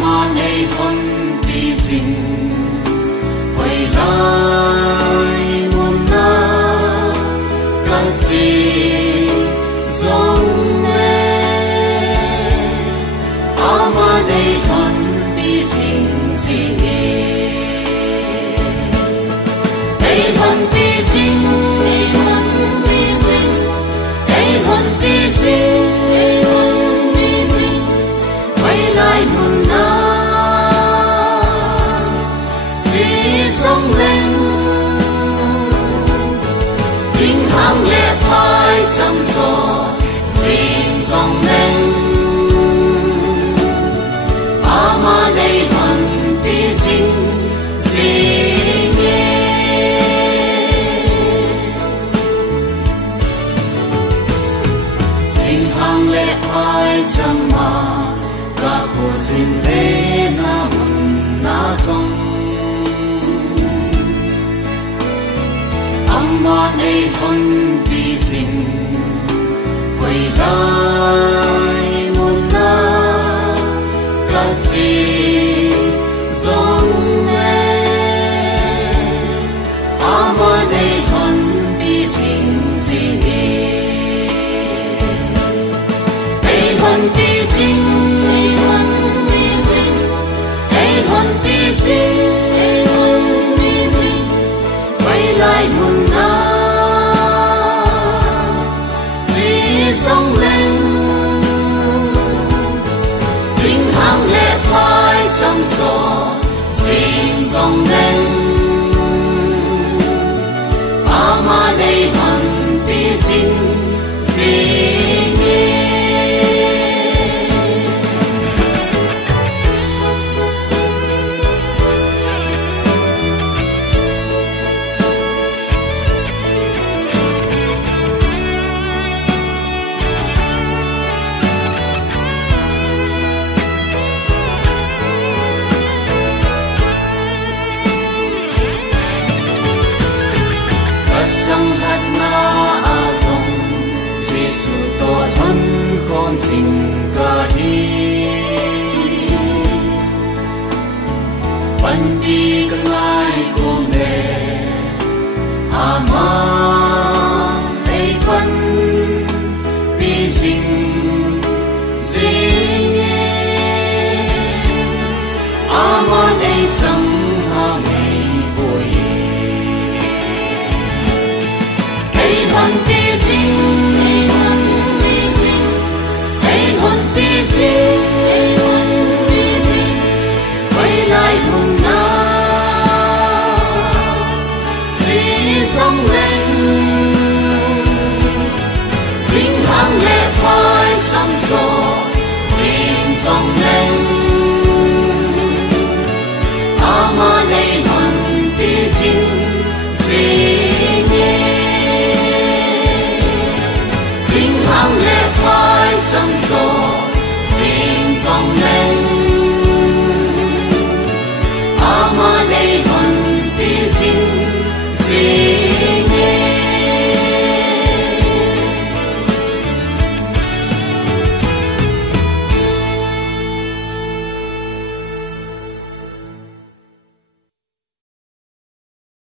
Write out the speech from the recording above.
mà này thôn bi sinh quay lại muôn na các gì giống mê mà này thôn bi sinh gì đây thôn bi sinh đây thôn bi sinh đây thôn bi sinh quay lại muôn na chỉ sống lên chính hàng lệ phai trong gió xin sống lên mà đây thuần bi sinh xin nghe chính hàng lệ phai trong mà các cô xin lễ na mừng na sông mà này thôn bi sinh quay lại muôn na các gì giống mê mà này thôn bi sinh gì đây thôn bi sinh đây thôn bi sinh đây thôn bi sinh đây thôn bi sinh quay lại muôn na sống lên chính hàng lệ phai trong gió xin sống lên mà đây thuần bi sinh xin nghe chẳng thật na a dòng Giêsu tội hân con xin ca đi văn bi